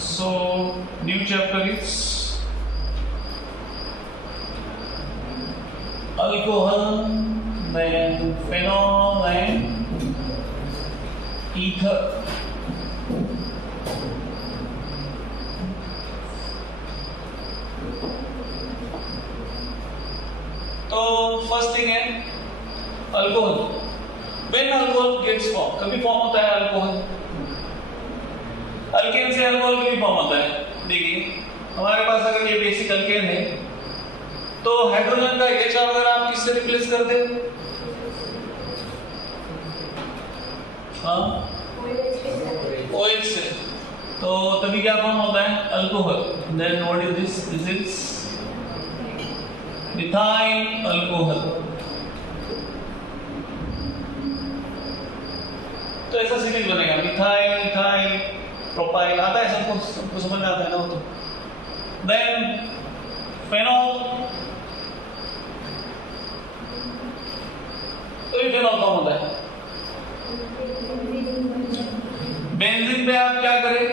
So new chapter is alcohol, then phenol and ether. तो first thing है alcohol. When alcohol gets form, कभी form होता है alcohol. Alkane से alcohol कभी फॉर्म होता है. देखिए हमारे पास अगर ये बेसिक अल्केन है तो हाइड्रोजन का H अगर आप किससे रिप्लेस कर दे, हाँ OH से, तो तभी क्या फॉर्म होता है alcohol. Then what is this, this is methyl alcohol. तो ऐसा सीरीज बनेगा मिथाइल मिथाइल प्रोपाइल. आता है सबको समझ में आता है ना वो तो. देन फेनॉल, तो ये फेनॉल फॉर्म होता है. बेंजीन पे आप क्या करें,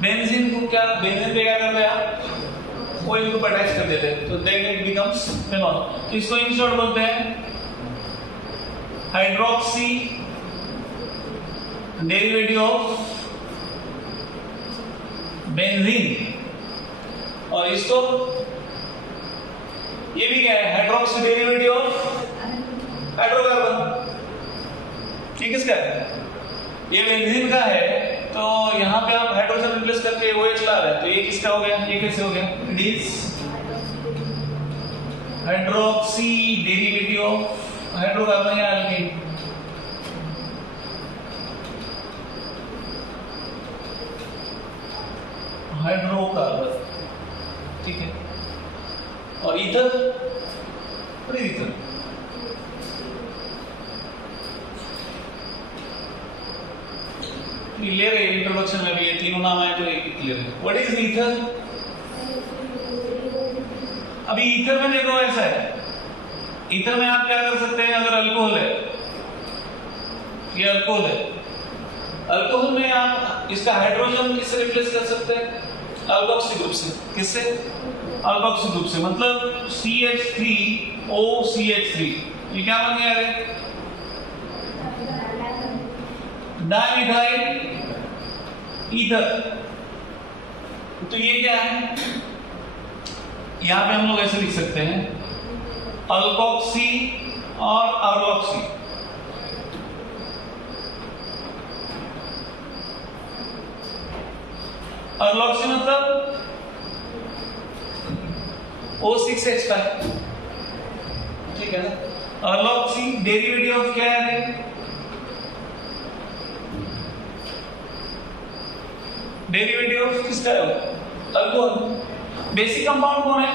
बेंजीन को क्या, बेंजीन पे क्या करते हैं आप ऑयल को अटैच कर देते हैं, तो देन इट बिकम्स फेनॉल. तो इसको इन शॉर्ट बोलते हैं हाइड्रोक्सी डेरिवेटिव ऑफ बेंजीन. और इसको ये भी क्या है, हाइड्रोक्सी डेरिवेटिव ऑफ हाइड्रोकार्बन. ठीक है, इसका ये बेंजीन का है, तो यहाँ पे आप हाइड्रोजन रिप्लेस करके OH ला रहे हैं, तो ये किसका हो गया, ये कैसे हो गया, it is hydroxy derivative of hydrocarbon या अल्केन. हाइड्रोकार्बन, ठीक है. और ईथर, अरे ईथर ले रहे इंट्रोडक्शन में भी ये तीनों नाम आए तो एक क्लियर है. What is ether. अभी ईथर में देखो ऐसा है, ईथर में आप क्या कर सकते हैं, अगर अल्कोहल है, ये अल्कोहल है, अल्कोहल में आप इसका हाइड्रोजन किससे रिप्लेस कर सकते हैं, अल्कोक्सी ग्रुप से. किससे, अल्कोक्सी ग्रुप से. मतलब CH3OCH3, ये क्या बन गया, अरे डाइमिथाइल ईथर. तो ये क्या है, यहां पे हम लोग ऐसे लिख सकते हैं अल्कोक्सी और अर्लोक्सी. अर्लोक्सी मतलब O6H5, ठीक है ना. अर्लोक्सी डेरिवेटिव ऑफ क्या है, डेरिवेटिव ऑफ किसका है, अल्कोहल. बेसिक कंपाउंड कौन है,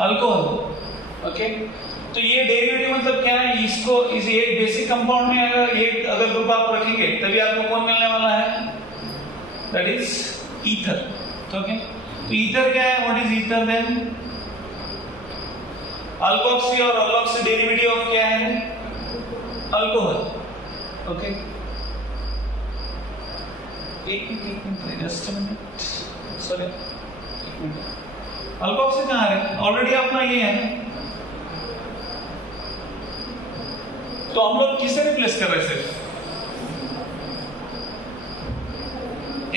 अल्कोहल. ओके, तो ये डेरिवेटिव मतलब क्या है, इसको इस एक बेसिक कंपाउंड में अगर एक अगर ग्रुप आप रखेंगे तभी आपको कौन मिलने वाला है, दैट इज ईथर. ओके, तो ईथर क्या है, what is ether, then alkoxy और अर्लोक्सी डेरिवेटिव ऑफ क्या है, अल्कोहल. ओके, एक minute just minute, sorry, alkoxy कहाँ है, ऑलरेडी अपना ये है. तो हम लोग किसे रिप्लेस कर रहे थे,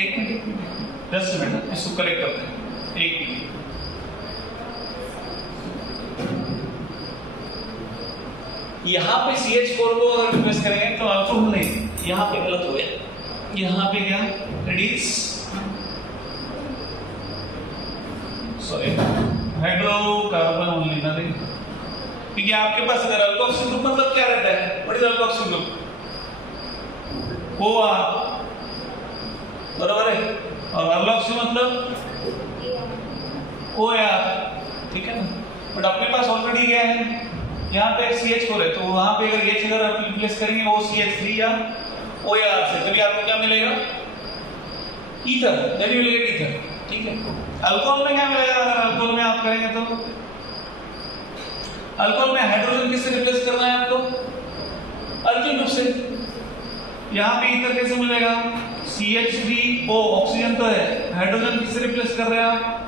एक मिनट जस्ट मिनट, इसको करेक्ट करते हैं, एक मिनट. यहां पे CH4 को अगर रिप्लेस करेंगे तो अल्कोहल नहीं, यहां पे गलत हो गया. यहां पे क्या, रेडिस, सॉरी, हाइड्रोकार्बन ओनली, नथिंग. क्योंकि आपके पास अगर अल्कोक्सी ग्रुप मतलब क्या रहता है, what is alkoxy group, OR, बराबर है. और अर्लोक्सी मतलब OR, ठीक है ना. बट अपने पास ऑलरेडी क्या है, यहाँ पे CH4 है, तो वहां पे अगर H अगर आप रिप्लेस करेंगे OCH3 या OR से, तभी आपको क्या मिलेगा, ether. Then you will get ether. ठीक है, अल्कोहल में क्या मिलेगा, अगर अल्कोहल में आप करेंगे तो अल्कोहल में हाइड्रोजन किससे रिप्लेस करना है आपको, अल्किल ग्रुप से। यहाँ पे ईथर कैसे मिलेगा? CH3O ऑक्सीजन तो है, हाइड्रोजन किससे रिप्लेस कर रहे हैं आप?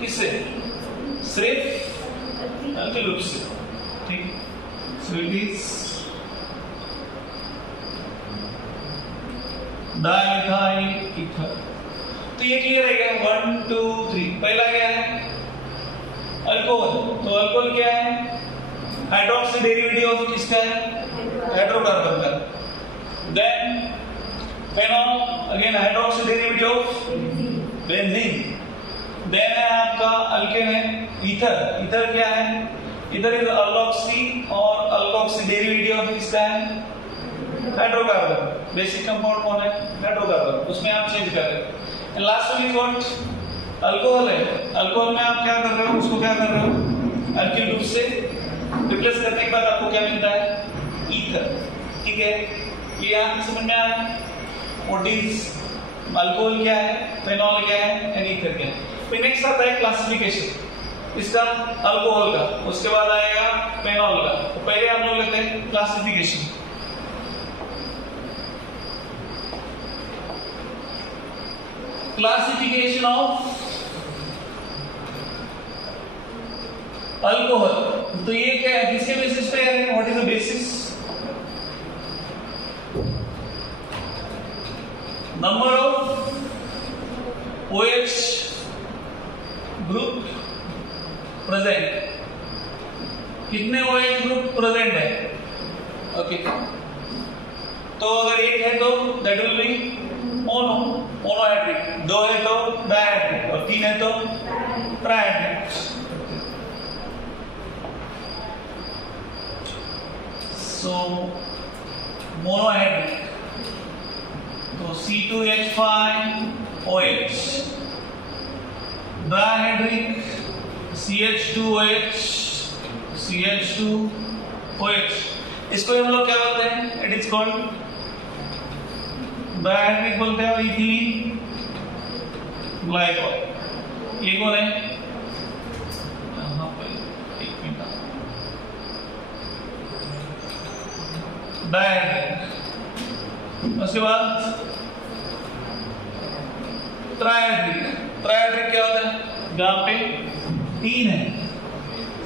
किससे? सिर्फ अल्किल ग्रुप से, ठीक। So it is diethyl ether. तो ये क्लियर है क्या? 1 2 3। पहला क्या है? अल्कोहल। तो अल्कोहल क्या है? हाइड्रोक्सी डेरिवेटिव ऑफ किसका है? हाइड्रोकार्बन का। Then phenol, again hydroxy derivative of benzene. Then है आपका अल्केन है ईथर। ईथर क्या है? ईथर इज अल्कोक्सी और अल्कोक्सी डेरिवेटिव ऑफ किसका है? हाइड्रोकार्बन। बेसिक कंपाउंड कौन है? हाइड्रोकार्बन। उसमें आप चेंज कर रहे हैं। Last one is what? Alcohol है। अल्कोहल में आप क्या कर रहे हो? उसको क्या कर रहे हो? अल्किल ग्रुप से रिप्लेस करने के बाद आपको क्या मिलता है? ईथर। ठीक है, ये यहाँ समझ में आया? व्हाट इज अल्कोहल क्या है, फेनॉल क्या है एंड ईथर क्या है। फिर नेक्स्ट आता है क्लासिफिकेशन इसका अल्कोहल का, उसके बाद आएगा फेनॉल का। तो पहले हम लोग लेते हैं क्लासिफिकेशन। Classification of alcohol. तो ये क्या है? किसके बेसिस पे है? What is the basis? Number of OH group present. कितने OH ग्रुप प्रेजेंट है? ओके, तो अगर एक है तो that will be mono, monohydric. दो है तो डायहाइड्रिक और तीन है तो ट्राइहाइड्रिक। सो मोनोहाइड्रिक तो C2H5OH, डायहाइड्रिक CH2OH, CH2OH। इसको हम लोग क्या बोलते हैं? इट इज कॉल्ड डायहाइड्रिक बोलते हैं इथीलीन ग्लाइकॉल। ये कौन है? डायहाइड्रिक। उसके बाद ट्राइहाइड्रिक। ट्राइहाइड्रिक क्या होता है? जहां पे तीन है,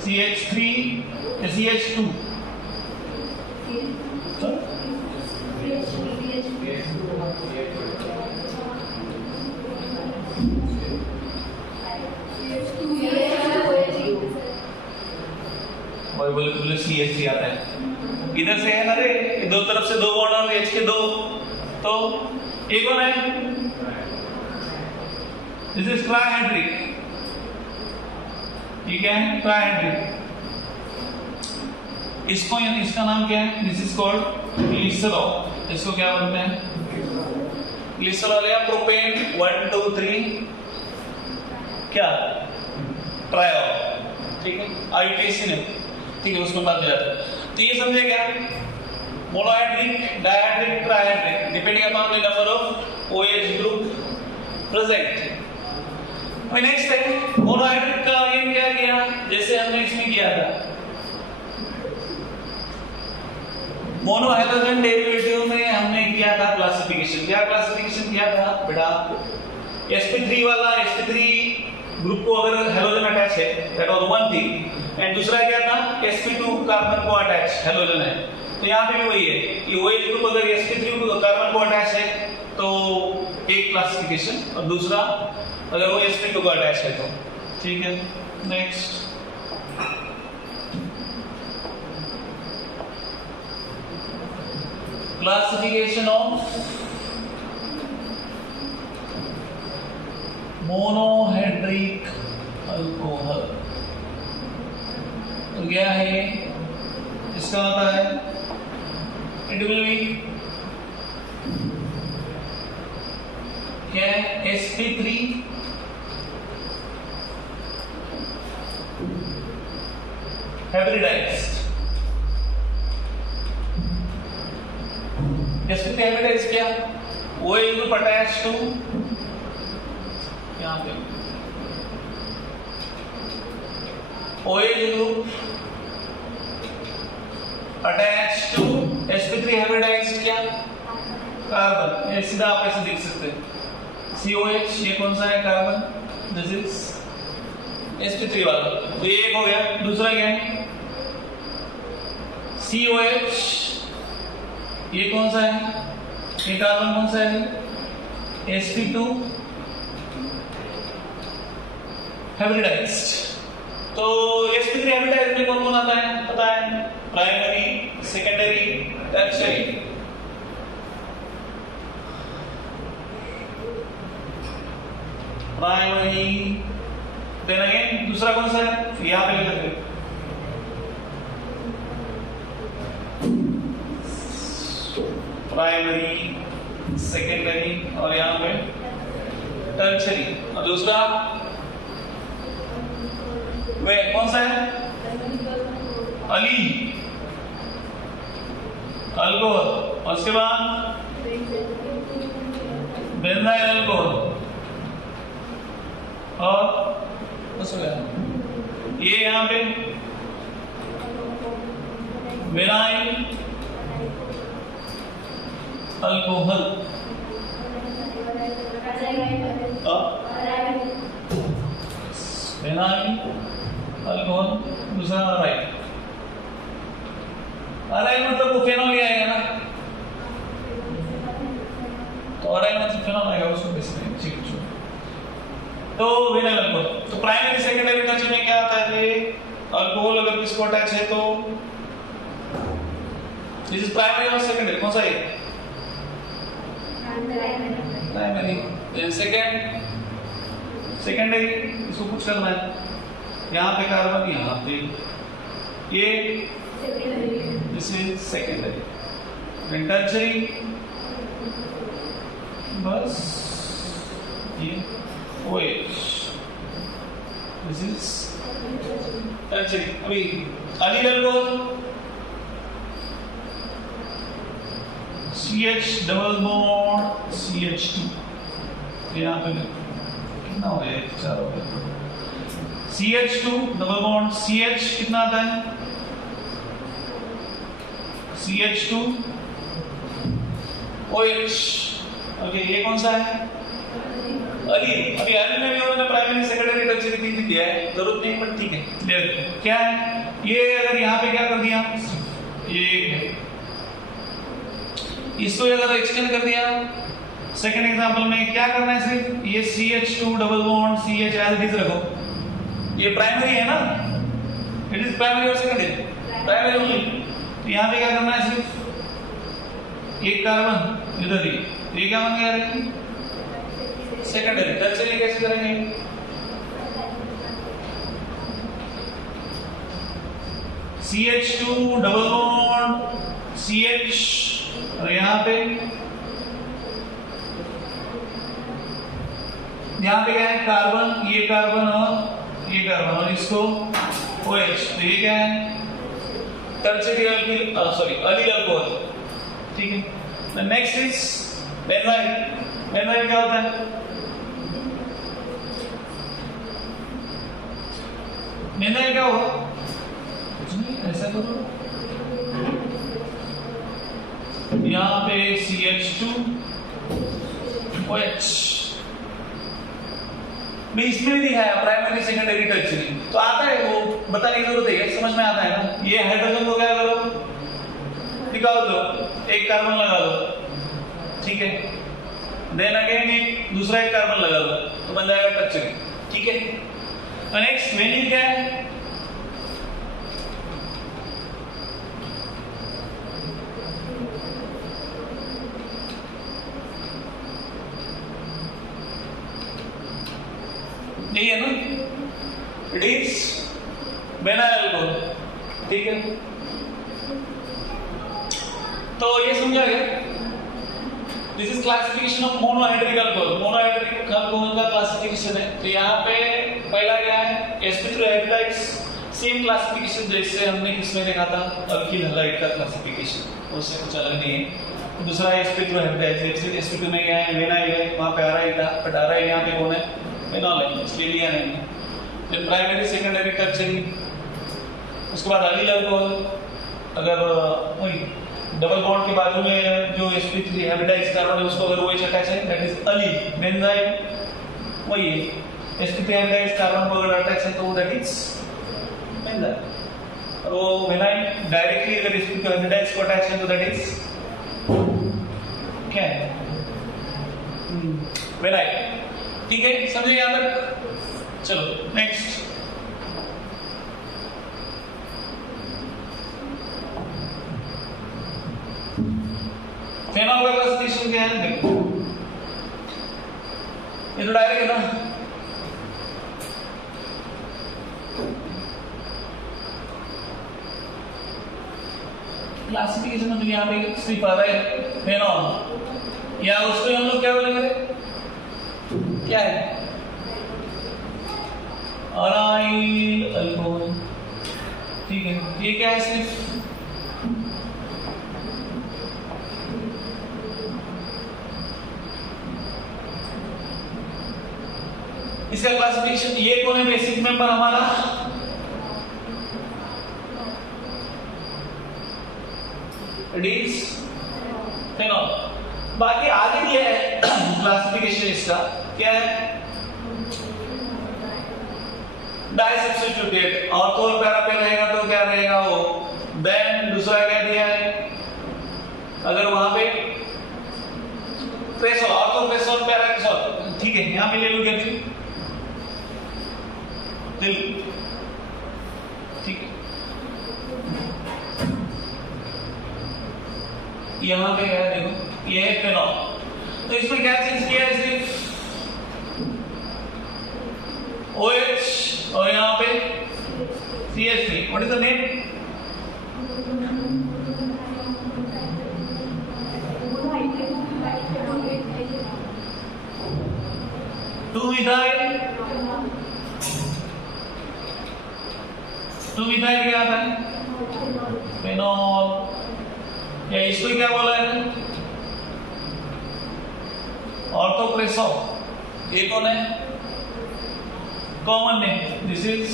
CH3 CH2 बोले CH3 आता है। इधर से है ना रे, दो तरफ से दो बॉन्ड और H के दो, तो ये कौन है? This is trihydric. ये क्या है? ट्राइहाइड्रिक। इसको इसका नाम क्या है? This is called glycerol. इसको क्या बोलते हैं? ग्लिसरॉल या प्रोपेन 1 2 3 क्या? ट्रायोल। ठीक है, IUPAC ने, ठीक है, उसमें बात जाता है। तो ये समझे क्या? Monohydric, dihydric, trihydric depending upon the number of OH group present. Next है मोनोहाइड्रिक का। अगेन क्या किया? जैसे हमने इसमें किया था, मोनोहाइड्रोजन डेरिवेटिव में हमने किया था क्लासिफिकेशन। क्या क्लासिफिकेशन किया था बेटा? sp3 वाला sp3 ग्रुप को अगर हेलोजन अटैच है, that was one thing. And दूसरा क्या था? sp2 कार्बन को अटैच हेलोजन है। तो यहाँ पे भी वही है कि OH ग्रुप अगर sp3 कार्बन को अटैच है तो एक क्लासिफिकेशन, और दूसरा अगर वो sp2 को अटैच है तो। ठीक है, next classification of monohydric alcohol. तो क्या है इसका? होता है इट विल बी क्या है? sp3 hybridized। sp3 hybridized क्या? OH group attached to यहाँ पे OH group attach to sp3 hybridized क्या कार्बन, ये सीधा आप ऐसे लिख सकते हैं COH, ये कौन सा है कार्बन, दिस इज sp3 वाला, तो ये एक हो गया। दूसरा क्या है COH, ये कौन सा है, ये कार्बन कौन सा है sp2 हाइब्रिडाइज्ड। तो sp3 हाइब्रिडाइज्ड में कौन कौन आता है पता है, primary, secondary, tertiary. Primary, then again दूसरा कौन सा है, यहां पे लिख दो प्राइमरी, सेकेंडरी और यहां पे टर्शियरी। और दूसरा वे कौन सा है, अली, अल्कोहल, और उसके बाद बेंजाइल अल्कोहल, और ये यहाँ पे विनाइल अल्कोहल, विनाइल अल्कोहल, दूसरा अराइल। अराइल मतलब वो फेनॉल ही आएगा ना, तो अराइल मतलब फेनॉल आएगा, उसको बेसिकली ठीक है। तो विनाइल अल्कोहल, तो प्राइमरी, सेकेंडरी, टर्शियरी में क्या आता है, अल्कोहल अगर किसको अटैच है तो दिस इज प्राइमरी और सेकेंडरी, कौन सा है प्राइमरी, देन सेकेंडरी, इसको कुछ करना है, यहाँ पे कार्बन, यहाँ पे ये this is secondary, then tertiary, बस ये OH, दिस इज टर्शियरी। अभी allyl alcohol, CH double bond CH2, यहाँ पे कितना हो गया, 4 हो गया, CH2 डबल बॉन्ड CH, कितना आता है CH2 OH। ओके, ये कौन सा है अली। अभी अली में भी उन्होंने प्राइमरी, सेकेंडरी, टर्शियरी तीन दिया है, जरूरत नहीं पर ठीक है। क्या है ये, अगर यहाँ पे क्या कर दिया, ये इसको अगर एक्सटेंड कर दिया, सेकंड एग्जांपल में क्या करना है, सिर्फ ये CH2 double bond CH as it रखो, ये प्राइमरी है ना, इट इज प्राइमरी और सेकेंडरी, प्राइमरी ओनली। तो यहाँ पे क्या करना है, सिर्फ एक कार्बन इधर ही, ये क्या बन गया सेकेंडरी। टर्शियरी कैसे करेंगे, CH2 डबल बॉन्ड CH, और यहाँ पे क्या है कार्बन, ये कार्बन और ये कार्बन, और इसको OH, तो ये क्या है टर्शियरी अलील अल्कोहल, ठीक है। Next is benzyl. बेंजाइल क्या होता है, बेंजाइल क्या होगा, कुछ नहीं, ऐसा करो, यहाँ पे CH2 OH, मैं इसमें भी दिखाया प्राइमरी, सेकेंडरी, टर्शियरी, तो आता है वो बताने की जरूरत है, समझ में आता है ना। ये हाइड्रोजन को क्या करो, निकाल दो, एक कार्बन लगा दो, ठीक है, देन अगेन एक दूसरा एक कार्बन लगा दो, तो बन जाएगा टर्शियरी, ठीक है। नेक्स्ट वेनिल क्या है, नहीं है ना, इट इज बेनाइल अल्कोहल, ठीक है। तो ये समझा गया, this is classification of monohydric alcohol. Monohydric alcohol का क्लासिफिकेशन है, तो यहाँ पे पहला क्या है sp3 हाइब्रिडाइज्ड, सेम क्लासिफिकेशन जैसे हमने किसमें देखा था अल्किल हैलाइड का क्लासिफिकेशन, उससे कुछ अलग नहीं है। दूसरा sp2 हाइब्रिडाइज्ड, sp2 में क्या है विनाइल है, वहाँ पे अराइल था, बट अराइल यहाँ पे कौन है फिनॉल है, इसलिए लिया नहीं। फिर प्राइमरी, सेकेंडरी, टर्शियरी, उसके बाद अलील अल्कोहल, अगर वही डबल बॉन्ड के बाजू में जो sp3 हाइब्रिडाइज्ड कार्बन है उसको अगर OH अटैच है दैट इज अली बेंजाइम। वही sp3 हाइब्रिडाइज्ड कार्बन को अगर अटैच है तो दैट इज बेंजाइम। और वो विनाइल डायरेक्टली अगर sp3 हाइब्रिडाइज्ड को अटैच है तो दैट इज क्या है विनाइल। ठीक है, समझे यहां तक? चलो नेक्स्ट। फेनॉल का क्लासिफिकेशन क्या है देखो, ये तो डायरेक्ट है ना। क्लासिफिकेशन मतलब यहाँ पे सिर्फ आ रहा है फेनॉल, या उसको हम लोग क्या बोलेंगे, क्या है अराइल अल्कोहल। ठीक है, ये क्या है सिर्फ इसका क्लासिफिकेशन। ये कौन है बेसिक मेंबर हमारा, इट इज फेनॉल। बाकी आगे भी है क्लासिफिकेशन इसका, क्या है डाई सब्स्टिट्यूटेड, और तो पैरा पे रहेगा तो क्या रहेगा वो। देन दूसरा क्या दिया है, अगर वहां पे प्रेसोल और तो प्रेसोल पैराक्सोल। ठीक है, यहां पे ले लो क्या फिर, ठीक है। यहां पे है देखो, ये है फेनॉल। तो इसमें क्या चेंज किया है, सिर्फ OH और यहां पे CH3। What is the name, two methyl क्या आता है, फेनॉल। या इसको क्या बोला है, ऑर्थोप्रेसोल। ये कौन है, common name, this is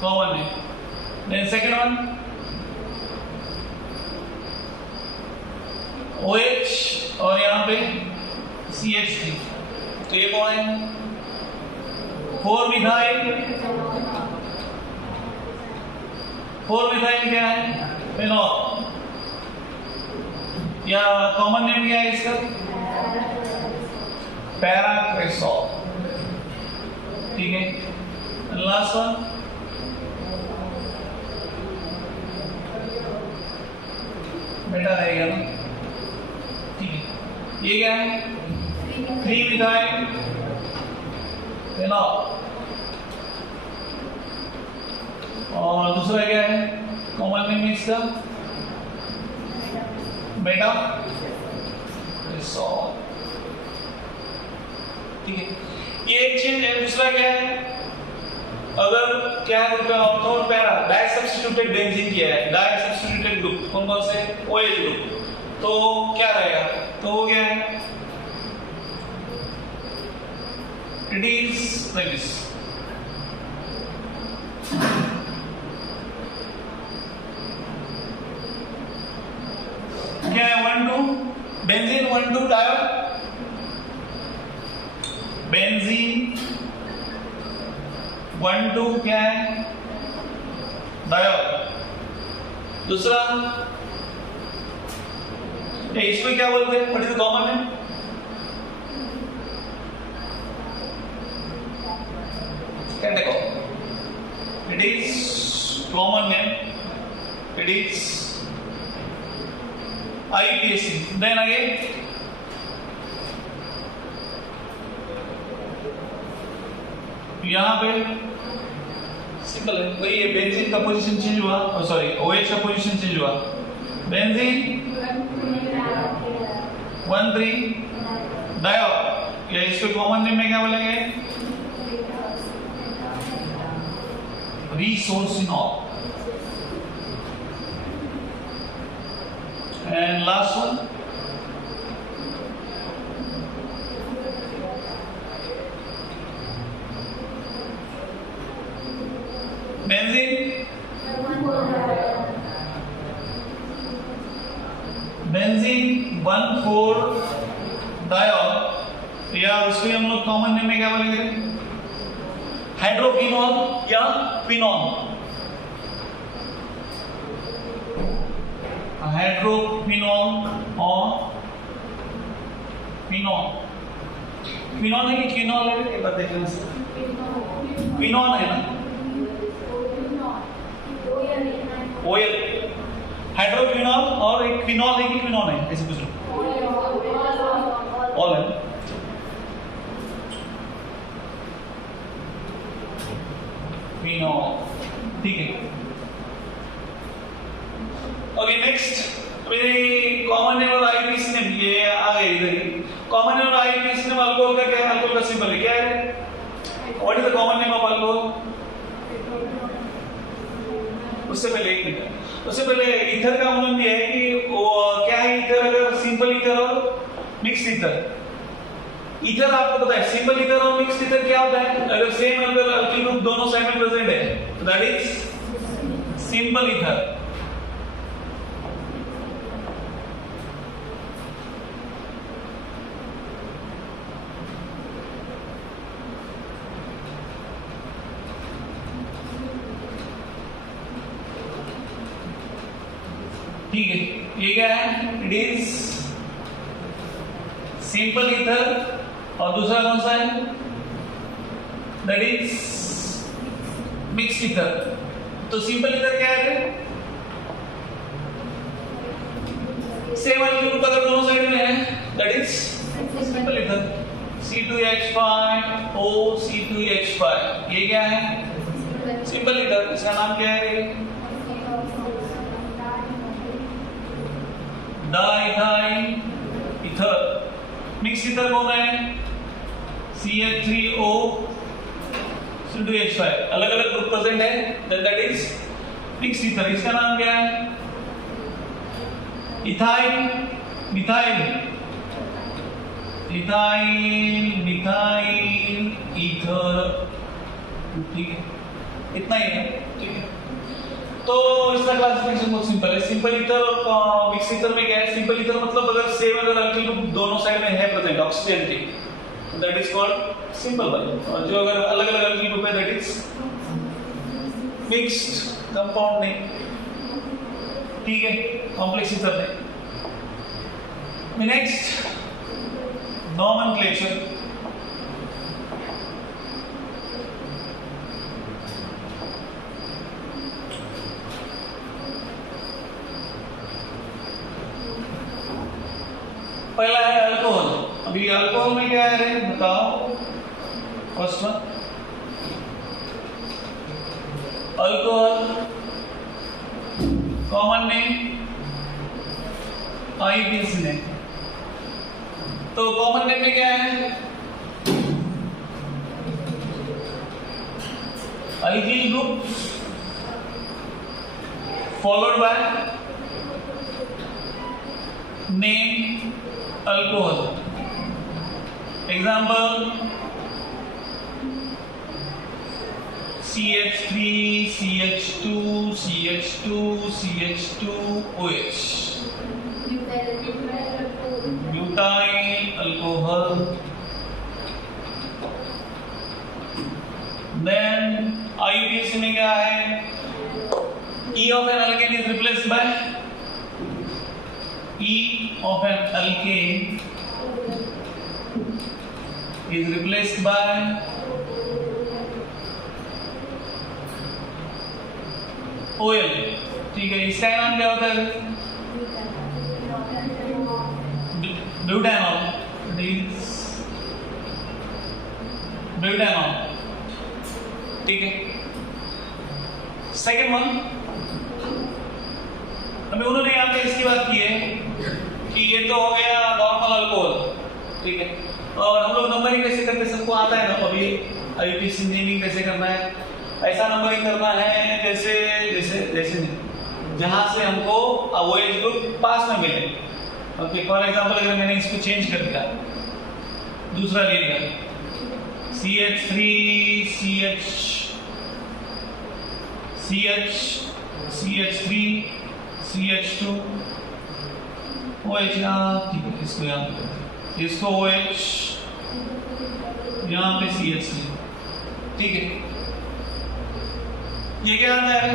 common name. Then second one OH और यहां पे CH3। तो ये कौन है, 4 मिथाइल क्या है, फेनॉल। या कॉमन नेम क्या है इसका, पैराक्रेसोल। ठीक है, लास्ट वन बेटा रहेगा ना। ठीक है, ये क्या है, 3 मिथाइल फेनॉल। और दूसरा क्या है, कॉमन नेम इसका बेटा क्रेसोल। ठीक है, ये एक चेंज है। दूसरा क्या है, अगर क्या है ग्रुप ऑर्थो और पैरा डाई सब्स्टिट्यूटेड बेंजीन किया है, डाई सब्स्टिट्यूटेड ग्रुप कौन कौन से, OH ग्रुप, तो क्या रहेगा, तो वो क्या है, इट इज लाइक दिस। क्या है, 1,2 बेंजीन, 1,2 डायोल, बेंजीन 1,2 क्या है, डायोल। दूसरा इसमें क्या बोलते हैं, what is the common name, क्या देखो, it is common name, it is IPAC। Then again यहां पे सिंपल है, वही है, बेंजीन का पोजीशन चेंज हुआ, सॉरी OH का पोजीशन चेंज हुआ। बेंजीन 1,3 डायोल, या इसको कॉमन नेम में क्या बोलेंगे, resorcinol. And last one, benzene benzene 1,4 diol, या उसको हम लोग कॉमन नेम में क्या बोलेंगे? हाइड्रोक्विनोल या क्विनोल। हाइड्रोक्विनोल और क्विनोल। क्विनोल है कि क्विनोल है? ये बात देखना से क्विनोल है ना, ओएल। हाइड्रोक्विनोल और एक क्विनोल है कि क्विनोल है, ऐसे पूछ लो। ऑल है। क्विनोल, ठीक है। ओके नेक्स्ट, मेरी कॉमन नेम और आईपीसी नेम ये आ गए इधर ही। कॉमन नेम और आईपीसी नेम अल्कोहल का क्या है? अल्कोहल का सिंबल है क्या है? What is the common name of alcohol? उससे पहले ईथर का मतलब ये है कि वो क्या है ईथर? अगर सिंपल ईथर और मिक्स ईथर। ईथर आपको पता है, सिंपल ईथर और मिक्स ईथर क्या होता है? अगर सेम अगर अल्किल ग्रुप दोनों साइड में प्रेजेंट है तो दैट इज सिंपल ईथर। ठीक है, ये क्या है? It is simple ether. और दूसरा कौन सा है? That is mixed ether. तो सिंपल ईथर क्या है? सेम अल्किल ग्रुप अगर दोनों साइड में है that is simple ether. C2H5 O C2H5, ये क्या है? Simple ether. इसका नाम क्या है? Diethyl ether. मिक्स ईथर कौन है? CH3O C2H5, अलग अलग ग्रुप प्रेजेंट है, then that is mix ether. इसका नाम क्या है? Ethyl methyl ethyl methyl ether. ठीक है, इतना ही है। ठीक है, तो इसका क्लासिफिकेशन बहुत सिंपल है। सिंपल ईथर और मिक्स ईथर में क्या है? सिंपल ईथर मतलब अगर सेम अगर अल्किल ग्रुप दोनों साइड में है प्रेजेंट ऑक्सीजन की, दैट इज कॉल्ड सिंपल वाली। और जो अगर अलग अलग अल्किल ग्रुप है दैट इज मिक्स्ड कंपाउंड नहीं। ठीक है, कॉम्प्लेक्स ईथर नहीं। Next, nomenclature. पहला है अल्कोहल। अभी अल्कोहल में क्या है बताओ? First one, alcohol common name IPC name. तो कॉमन नेम में क्या है? Alkyl group followed by name alcohol. Example CH3 CH2 CH2 CH2OH, butyl alcohol. Then IPC में क्या है? E of an alkane is replaced by E of an alkane is replaced by OL। ठीक है, इसका नाम क्या होता है? ब्यूटानॉल। ब्यूटानॉल। ठीक है, सेकेंड वन, अभी उन्होंने यहाँ पे इसकी बात की है कि ये तो हो गया नॉर्मल अल्कोहल। ठीक है, और हम लोग नंबरिंग कैसे करते हैं? सबको आता है ना अभी आईपीसी नेमिंग कैसे करना है? ऐसा नंबरिंग करना है जैसे जैसे जैसे जहां से हमको OH ग्रुप पास में मिले। ओके, फॉर एग्जांपल अगर मैंने इसको चेंज कर दिया, दूसरा ले लिया CH3 CH3 CH2 OH यहाँ, ठीक है, इसको यहाँ पे, इसको OH, यहाँ पे CH3, ठीक है। ये क्या आता है?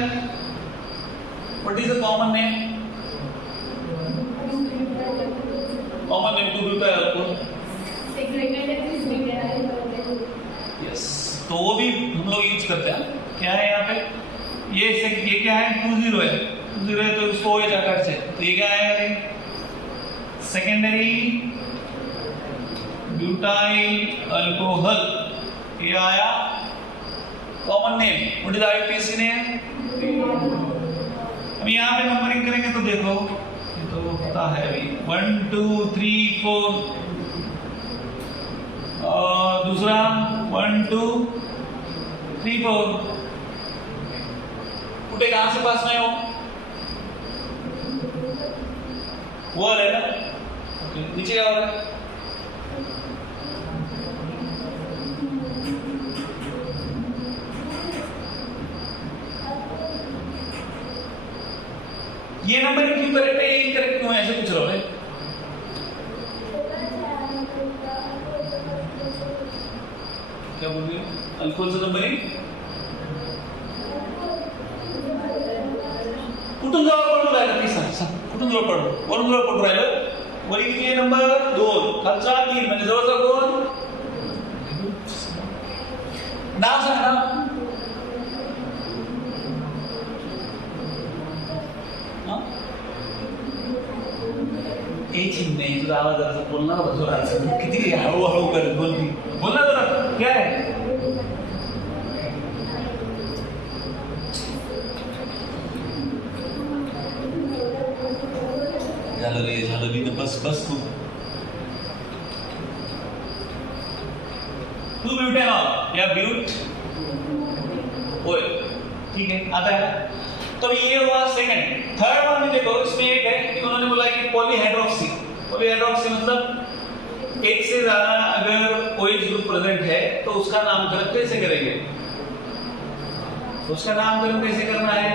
What is the common name? Common name to butyl alcohol. Yes, तो वो भी हम लोग यूज करते हैं। क्या है यहाँ पे? ये क्या है? 2-0 है, 2-0 है तो इसको OH आकार से, तो ये क्या आएगा? सेकेंडरी ब्यूटाइल अल्कोहल, ये आया common name. What is IUPAC name? अब यहाँ पे नंबरिंग करेंगे तो देखो, ये तो पता है अभी 1 2 3 4, और दूसरा 1 2 3 4, उठे कहां से पास में हो? वो है ना, नीचे क्या हो रहा है? ये नंबर क्यों करेक्ट है, ये इनकरेक्ट क्यों है, ऐसे पूछ रहा हूं। क्या बोल रही हो? अल्कोहल से नंबरिंग कुठून जवळ पडून राहिलं ते सांग, कुठून जवळ पडून, वरून जवळ पडून राहिलं? वरी किती नंबर 2, खालचा 3, म्हणजे जवळचा कोण? नाव सांग ना। नहीं, तुझा आवाज जरा बोलना बसवला, किती हळूहळू करत बोलती, बोल ना जरा, क्या है? झालं रे, बस बस तू ब्यूटेनॉल या ब्यूट ऑयल, ठीक है, आता है। तो ये हुआ सेकंड। थर्ड वन में देखो, इसमें एक है कि उन्होंने बोला कि पॉलीहाइड्रोक्सी। पॉलीहाइड्रोक्सी मतलब एक से ज्यादा अगर OH ग्रुप प्रेजेंट है तो उसका नामकरण कैसे करेंगे? उसका नामकरण कैसे करना है?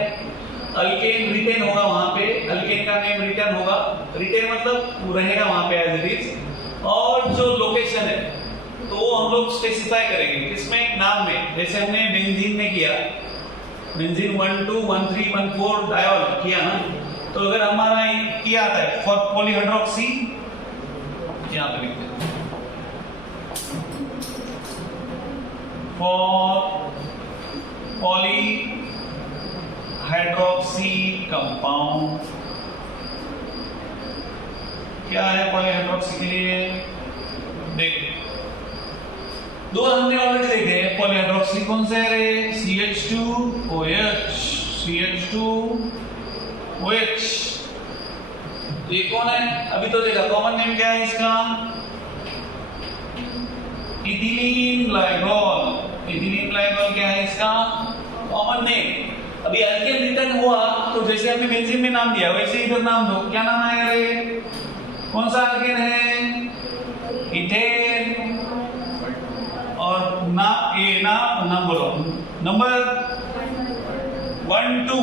अल्केन रिटेन होगा वहां पे, अल्केन का नेम रिटेन होगा, रिटेन मतलब रहेगा वहां पे एज इट इज, और जो लोकेशन है तो वो हम लोग स्पेसिफाई करेंगे इसमें नाम में, जैसे हमने बेंजीन में किया, बेंजीन 1 2 1 3 1 4 डायोल किया ना, तो अगर हमारा किया आता है फॉर पॉलीहाइड्रोक्सी, यहां पे लिखते हैं फॉर पॉलीहाइड्रोक्सी कंपाउंड। क्या है पॉलीहाइड्रोक्सी के लिए? देख, दो हमने ऑलरेडी देखे हैं। पॉलीहाइड्रोक्सी कौन से है रे? CH2OH, CH2OH। ये कौन है? अभी तो देखा, कॉमन नेम क्या है इसका? Ethylene glycol. इथिलीन ग्लाइकॉल क्या है इसका कॉमन नेम? अभी अल्केन रिटर्न हुआ तो जैसे हमने बेंजीन में नाम दिया वैसे इधर नाम दो। क्या नाम आएगा रे? कौन सा अल्केन है? इथेन। और ना ये नाम बोलो, नंबर 1 2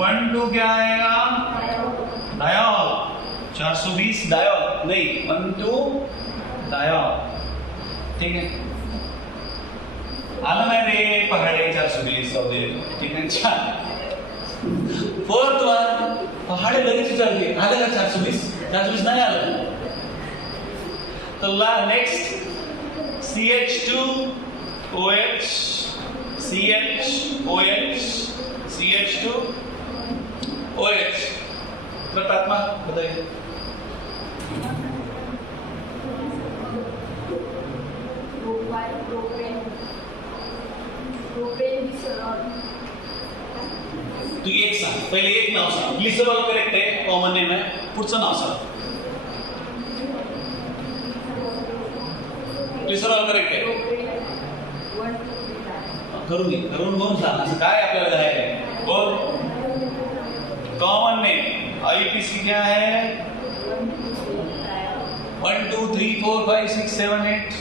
1 2 क्या आएगा? डायोल। 420 डायोल नहीं, 1 2 डायोल, ठीक है। आलं नाही रे पहाडे 420 जाऊ, ठीक आहे, छान। फोर्थ वन, पहाडे लगेच विचारले आलं का 420 नाही आलं, तो नेक्स्ट CH2OH, CHOH, CH2OH। प्रतात्मा बताइए। तू एक सांग, पहिले एक नाव सांग। ग्लिसरॉल करेक्ट आहे, कॉमन नेम आहे, पुढचं नाव सांग। ग्लिसरॉल करेक्ट आहे, करून सांग, असं काय आपल्याला करायचं बोल। कॉमन नेम आईपीसी क्या है? 1 2 3 4 5 6 7 8।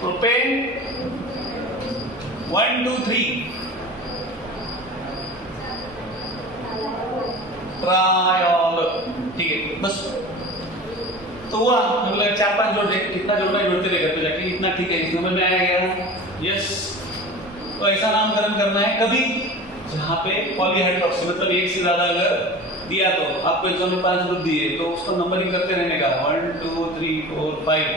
प्रोपेन 1 2 3। ट्रायोल, ठीक है। बस। तो हुआ मतलब 4-5 जोड़ दे, कितना जोड़ना है जोड़ते रहे घर पे जाके, इतना ठीक है, समझ में आया गया? यस। तो ऐसा नामकरण करना है कभी जहाँ पे पॉलीहाइड्रोक्सी मतलब एक से ज्यादा अगर दिया तो आपको एग्जाम में 5 ग्रुप दिए तो उसको नंबरिंग करते रहने का 1 2 3 4 5।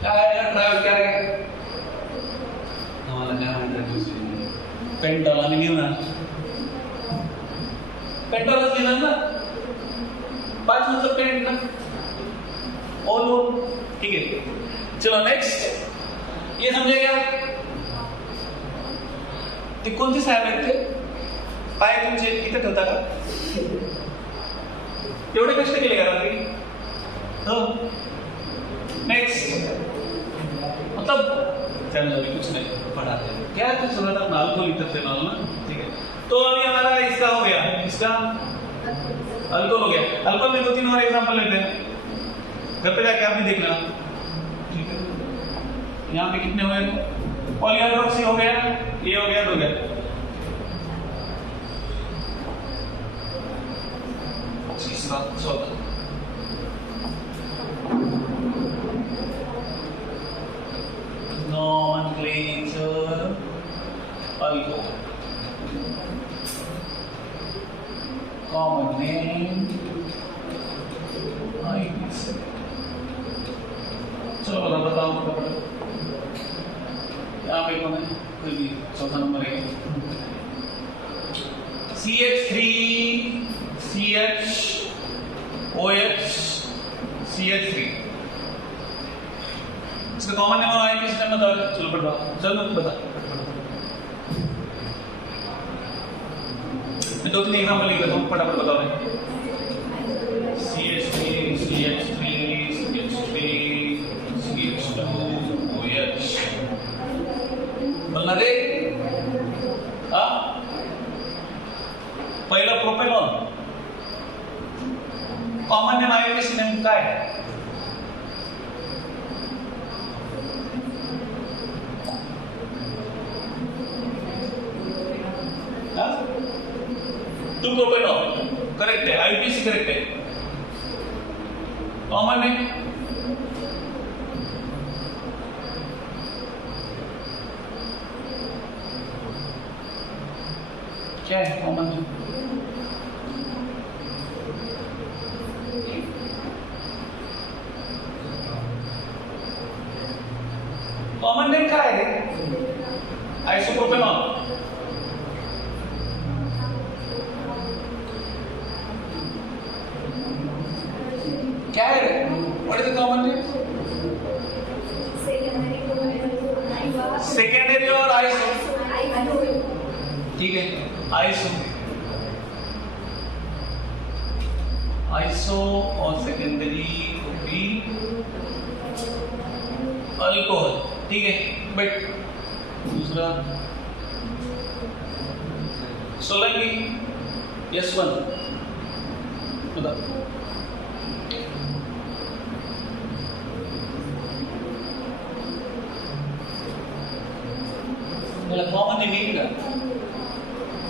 क्या है यार ट्रायल क्या है? हमारा क्या है? पेंटाला नहीं ना, पेंटाला लेना ना, 5 मतलब पेंट ना, ऑल ओवर। ठीक है, चलो नेक्स्ट। ये समझे क्या? ते कोणती साहेब आहेत ते? पाय तुमचे इथे ठेवता का? एवढे कष्ट केले का रात्री? हो। नेक्स्ट मतलब चलो कुछ नहीं पढ़ा दे क्या कुछ सुना था अल्कोहल इधर से ना, ठीक है। तो अभी हमारा इसका हो गया, इसका अल्कोहल हो गया। अल्कोहल में 2-3 और एग्जांपल लेते हैं, घर पे जाके आप भी देखना, ठीक है। यहाँ पे कितने हुए? पॉलीहाइड्रोक्सी हो गया, ये हो गया, हो गया। Nomenclature alcohol. Common name IPC. चलो बताओ यहाँ पे कौन है? कोई भी चौथा नंबर है CH3 CH OH CH3। इसका कॉमन नेम और आईपीसी नेम बता। चलो बता, चलो बता। मैं 2-3 एग्जांपल लिख देता हूँ, फटाफट बताओ। CH3 CH3 CH3 CH2 OH बोलना रे। हाँ, पहिला propanol, common name IPC name काय है? टू प्रोपेनॉल करेक्ट है, आईपीसी करेक्ट है। कॉमन नेम क्या है? कॉमन नेम कॉमन नेम क्या है? आइसोप्रोपेनॉल। क्या है? What is the common name? Secondary और आइसो, ठीक है। आइसो और सेकेंडरी भी अल्कोहल, ठीक है। बट दूसरा सोलंगी S1 बताओ। कॉमन नेम ही का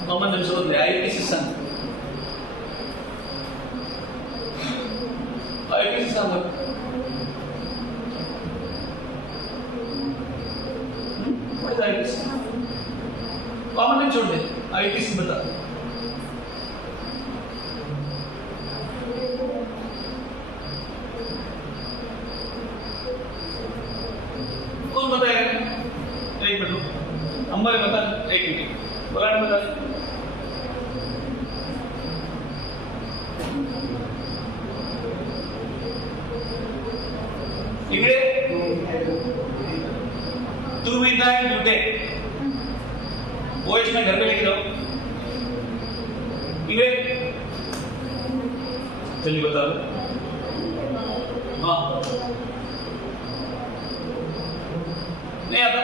कॉमन नेम समझ ले, आईपीसी सन, आईपीसी सन आईपीसी कॉमन नेम छोड़ दे, आईपीसी बता। कौन बताएगा? एक मिनट अंबर बता, एक मिनट बोला बता। इकडे तुर्विदाइन ब्यूटेट OH में घर पे लेके जाओ। इकडे जल्दी बता दो। हाँ नहीं आता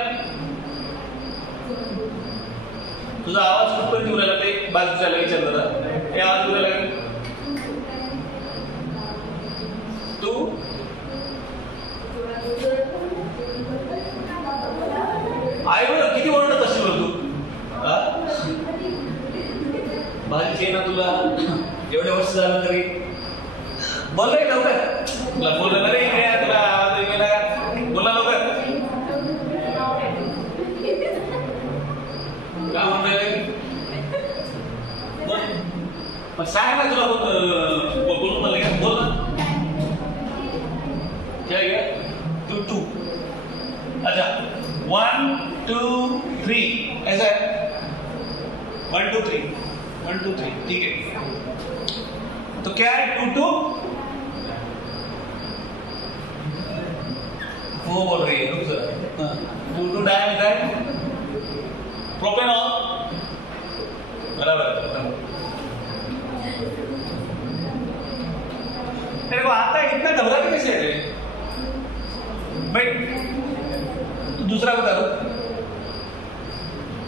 तुझा आवाज कुठपर्यंत येऊ लागला? ते बाजूच्या विचार जरा, हे आवाज येऊ लागला तू आई बरं किती ओरडत असेल तू? भाजीची आहे ना तुला? एवढे वर्ष झालं तरी बोलतोय लवकर. तुला बोललं रे इकडे आहे, तुला आवाज गेला का? बोला लवकर. काय म्हणतोय? बोल. मग सांग ना, तुला बोलून म्हणलं का? बोल ना. क्या है? 2 2. अच्छा 1 2 3 ऐसा है. 1 2 3 1 2 3 ठीक है. तो क्या है 2 2? वो बोल रही है, रुक जरा. 2 2 डायमीटर है प्रोपेनॉल. बराबर. तेरे को आता है, इतना घबराते कैसे है रे? भाई तू दूसरा बता दो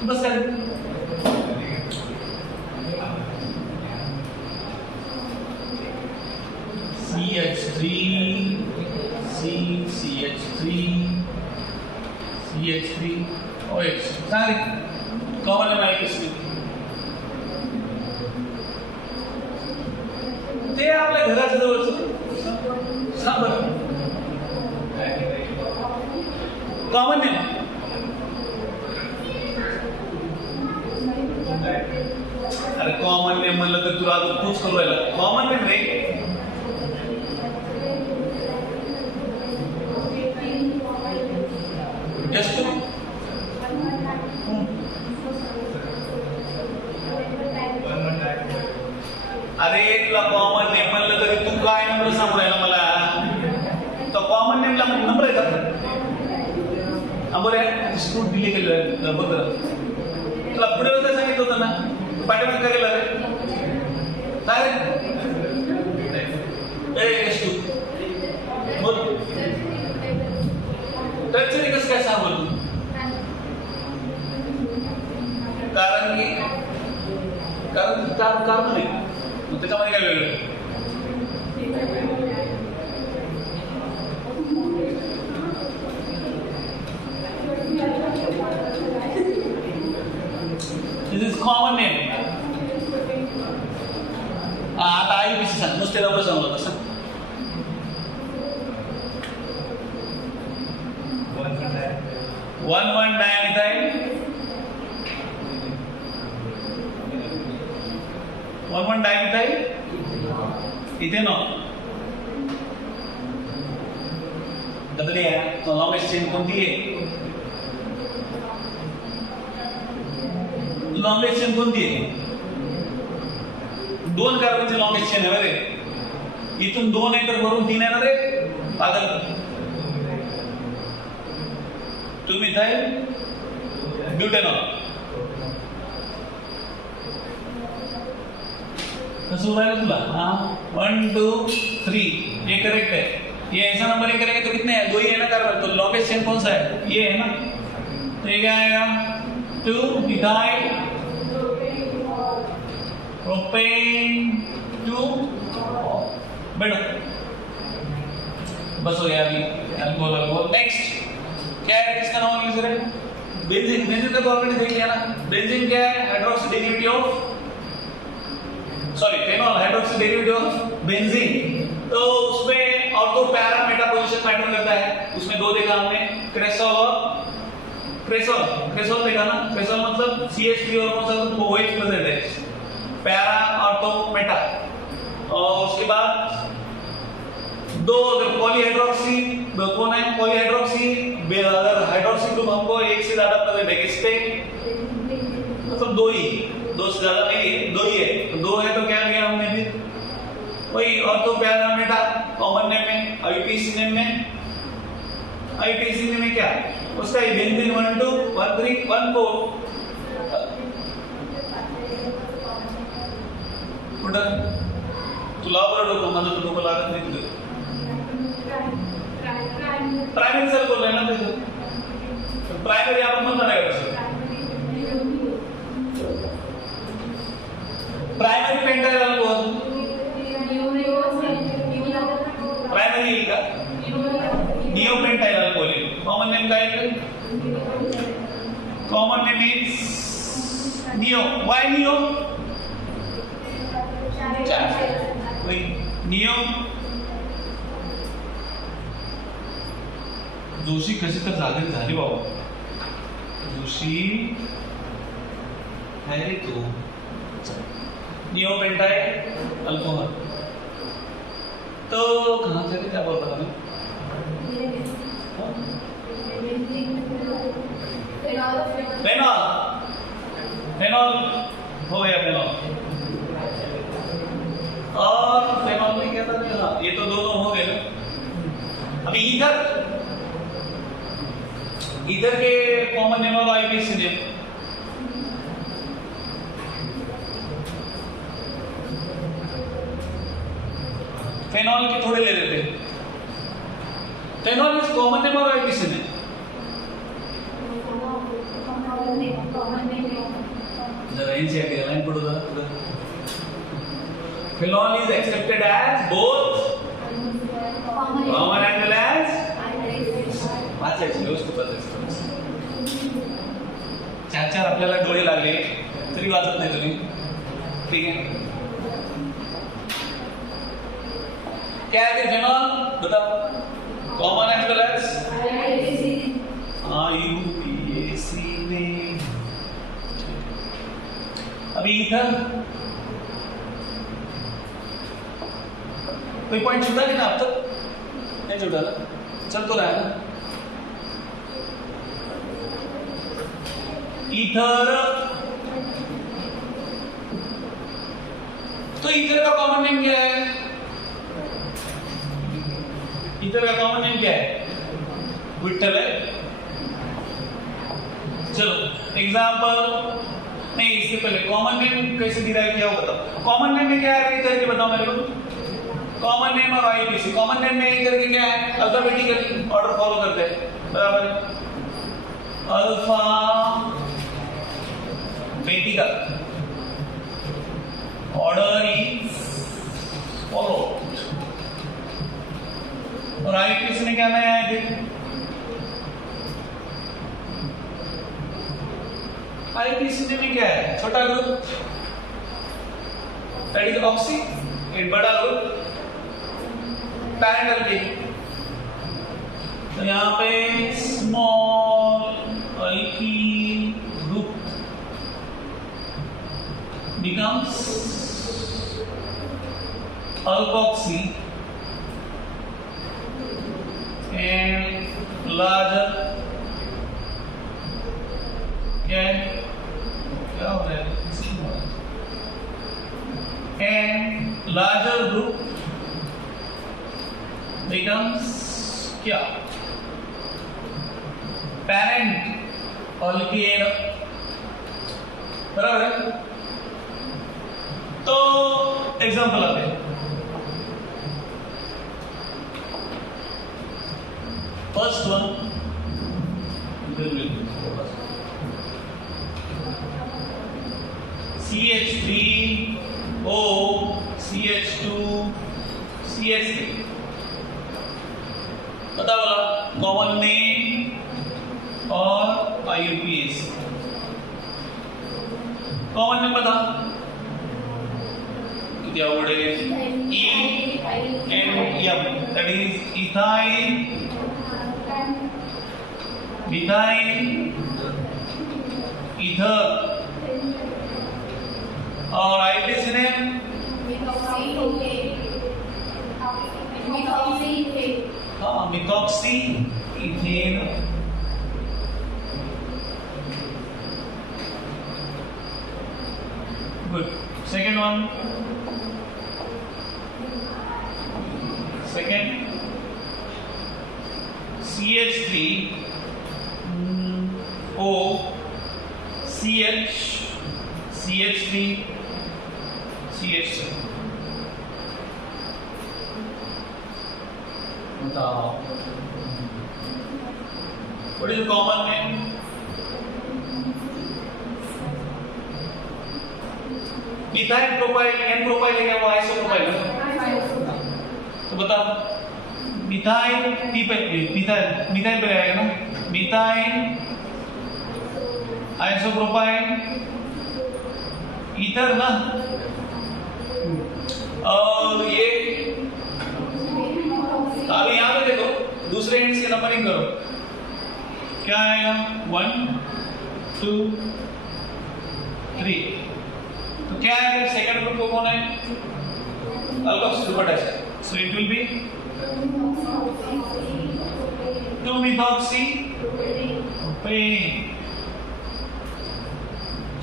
बस कर. CH3 CH3 CH3 OH सांग रे. कॉमन आहे माहिती ते आपल्या घराच्या जवळचं. सांग बरं. Common name. अरे कॉमन नेम म्हणलं तर तुला अजून तूच करू राहिला. कॉमन नेम रे. जस्ट अरे तुला कॉमन नेम म्हणलं तरी तू काय नंबर सांगू राहिला मला? तो कॉमन नेमला नंबर आहे का? बरं स्कूट दिली गेलं बघ. तुला पुढे वगैरे सांगितलं होतं ना, पाठीमागे का गेला रे? काय रे बोल. टचरी कसं काय सांग बोल. कारण नाही त्याच्यामध्ये काय वेगळं. This is common name. आता IUPAC सांग. नुसते नंबर सांगू नका. 1 डायमिथाइल 1 डायमिथाइल इथेनॉल. बदली आहे. तो लॉन्गेस्ट चेन कोणती आहे? लॉन्गेस्ट चेन कोणती आहे? 2 कार्बनची लॉन्गेस्ट चेन आहे रे. इथून 2 आहे तर वरून 3 आहे ना रे पागल. 2 मिथाइल ब्यूटेनॉल. कसं राहिलं तुला? हाँ 1 2 3 ये करेक्ट है. ये ऐसा नंबर ही करेंगे तो कितने हैं? 2 ही है ना कार्बन. तो लॉन्गेस्ट चेन कौन सा है? ये है ना. तो ये क्या आएगा? 2 मिथाइल प्रोपेन 2. बैठो बस हो गया. अभी अल्कोहल. नेक्स्ट क्या है? इसका नाम इंग्लिश है बेंजीन. बेंजीन का तो ऑलरेडी देख लिया ना. बेंजीन क्या है? Hydroxy derivative of phenol hydroxy derivative of benzene. तो उसमें और तो पैरा मेटा पोजीशन मैटर करता है. उसमें 2 देखा हमने, क्रेसॉल और क्रेसॉल. क्रेसॉल देखा ना. क्रेसॉल मतलब CH3 और कौन सा OH प्रेजेंट है. पैरा और तो मेटा. और उसके बाद 2 अगर पॉलीहाइड्रोक्सी कौन है? पॉलीहाइड्रोक्सी. अगर हाइड्रोक्सी ग्रुप हमको 1 से ज्यादा प्रेजेंट है किसपे? मतलब 2 ही. 2 से ज्यादा नहीं है, 2 ही है. तो 2 है तो क्या लिया हमने फिर वही. और तो पैरा मेटा कॉमन नेम में. IUPAC नेम में क्या उसका ही बेंजीन 1 2 1 3 1 4. तुला बरं डोकं, माझं तर डोकं लागत नाही तुझं. प्रायमरी सेल बोललाय ना त्याचं. प्रायमरी आपण म्हणणार आहे कसं? Primary pentyl alcohol. प्रायमरी येईल का? निओपेंटाइल अल्कोहल. कॉमन नेम काय आहे? Common name is neo. Y neo? वही नियम. जोशी कशी तर जागरी झाली बाबा. जोशी है रे तू. Neopentyl alcohol. तो कहाँ से क्या बोल रहा था? फेनॉल. फेनॉल हो गया. फेनॉल और फेनॉल में क्या था? ये तो दोनों हो गए. अभी ईथर. ईथर के कॉमन नेम और आईपीसी नेम. फेनॉल के थोड़े ले लेते हैं. फेनॉल इज कॉमन नेम और आईपीसी नेम. जरा इनसे लाइन पढ़ो जरा. Phenol is accepted as both common as well as वाचायची व्यवस्थित वाचायची. चार चार आपल्याला डोळे लागले तरी वाचत नाही तुम्ही. ठीक है. क्या है फेनॉल? बताओ. Common as well as IUPAC में. अभी ईथर कोई पॉइंट छूटा नहीं ना अब तक? नहीं छूटा ना. चल तो रहा है ना. ईथर. तो ईथर का कॉमन नेम क्या है? ईथर का कॉमन नेम क्या है? विट्ठल है. चलो एग्जाम्पल. नहीं, इससे पहले कॉमन नेम कैसे डिराइव किया वो बताओ. कॉमन नेम में क्या है ईथर के? बताओ मेरे को. कॉमन नेम और आईपीसी. कॉमन नेम में ईथर के क्या है? अल्फाबेटिकली ऑर्डर फॉलो करते हैं. बराबर. Alphabetical order is followed. और आईपीसी में क्या नया है? आईपीसी में क्या है? छोटा ग्रुप दैट इज ऑक्सी. एक बड़ा ग्रुप पैरेंटल के. तो यहाँ पे small alkyne group becomes alkoxy and larger. क्या हो रहा है? And larger group becomes क्या? Parent alkane. बराबर है. तो एग्जाम्पल आते हैं. First one CH3O CH2 CH3. पता बोला कॉमन नेम और IUPAC. कॉमन नेम पता क्या वर्ड है? E and M. That is ethyl, methyl, ether. और आईपीसी नेम हाँ methoxy ethane. Good. Second one. Second, CH3 O CH CH3 CH3. बताओ. What is the common name? Methyl propyl. N propyl है क्या? वो isopropyl है. तो बताओ. Methyl P पे मिथाइल पे आएगा ना. मिथाइल आइसोप्रोपाइल ईथर ना. और ये अभी यहाँ पे देखो, दूसरे एंड्स की नंबरिंग करो, क्या आएगा 1 2 3। तो क्या है, सेकंड ग्रुप को कौन है, अल्कोक्स ग्रुप है, so it will be 2-methoxy propane।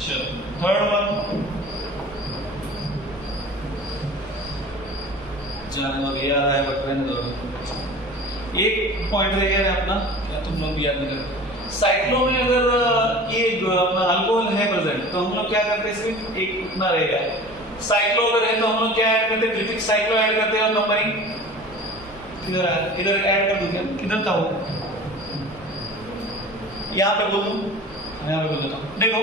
चलो थर्ड वन, जाने दो, याद आया बट रहने दो। एक पॉइंट रह गया है अपना, क्या तुम लोग भी याद नहीं करते, साइक्लो में अगर ये अपना अल्कोहल है प्रेजेंट तो हम लोग क्या करते हैं, सिर्फ एक इतना रहेगा। साइक्लो अगर है तो हम लोग क्या ऐड करते हैं, प्रीफिक्स साइक्लो ऐड करते हैं और नंबरिंग किधर है, इधर ऐड कर दूं क्या, किधर था वो, यहाँ पे बोल दूं, यहाँ पे बोल देता हूँ, देखो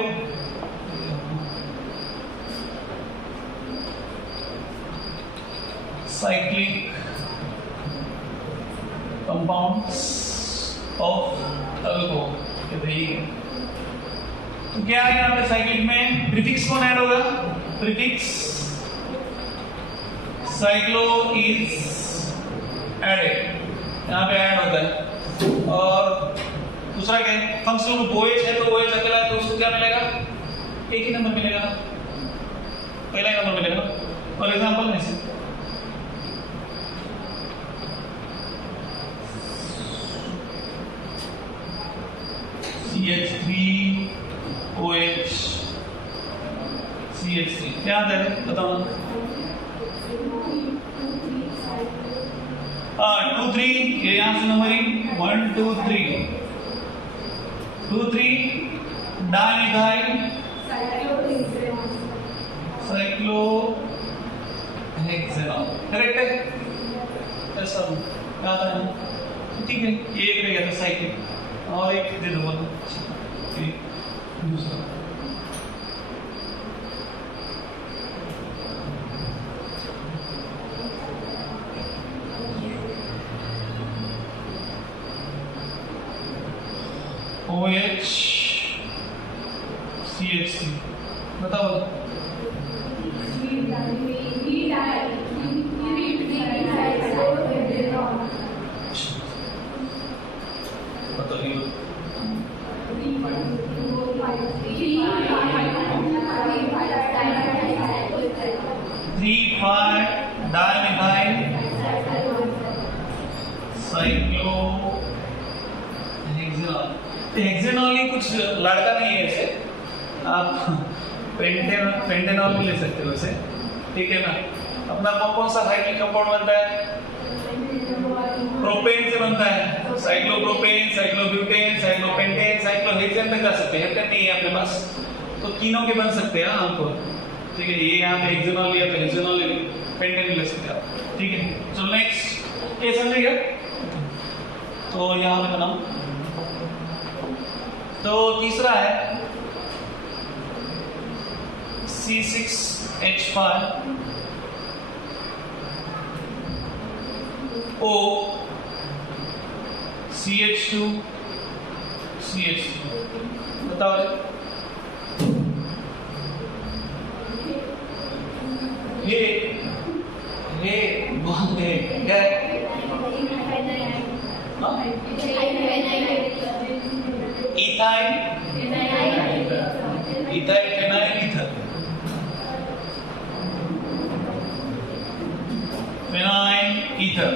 cyclic compounds of alcohol। तो क्या है यहाँ पे साइक्लिक में, प्रीफिक्स कौन ऐड होगा, प्रीफिक्स साइक्लो इज एडेड, यहाँ पे ऐड होता है। और दूसरा क्या है, फंक्शनल ग्रुप OH है तो OH अकेला है तो उसको क्या मिलेगा, एक ही नंबर मिलेगा, पहला ही नंबर मिलेगा। फॉर एग्जांपल में से CH3OH CH3 क्या आता है बताओ, 2 3, ये यहाँ से नंबरिंग 1 2 3 2 3 डाइमिथाइल साइक्लोहेक्सेनॉल, करेक्ट है, ऐसा याद है, ठीक है। ये एक रह गया था साइक्लिक, और एक दे दो बोलो, दूसरा OH CH3 बताओ, बताइए 3,5 डाइमिथाइल साइक्लोहेक्सेनॉल। हेक्सेनॉल ही कुछ लड़का नहीं है ऐसे, आप पेंटेनॉल भी ले सकते हो वैसे, ठीक है ना। अपना कौन सा साइक्लिक कंपाउंड बनता है, प्रोपेन से बनता है, साइक्लोप्रोपेन, साइक्लोब्यूटेन, साइक्लोपेंटेन, साइक्लोहेक्सेन तक जा सकते हैं, हेक्सेन नहीं है अपने पास तो तीनों के बन सकते हैं हमको, ठीक है। ये यहाँ पे हेक्सेनॉल लिया तो हेक्सेनॉल पेंटेन ले सकते हैं आप, ठीक है। चलो नेक्स्ट केस समझिएगा, तो यहाँ पे बनाओ, तो तीसरा है C6H5 O CH2 CH2 बताओ, ये बहुत है क्या है, ethyl phenyl ether, phenyl ether.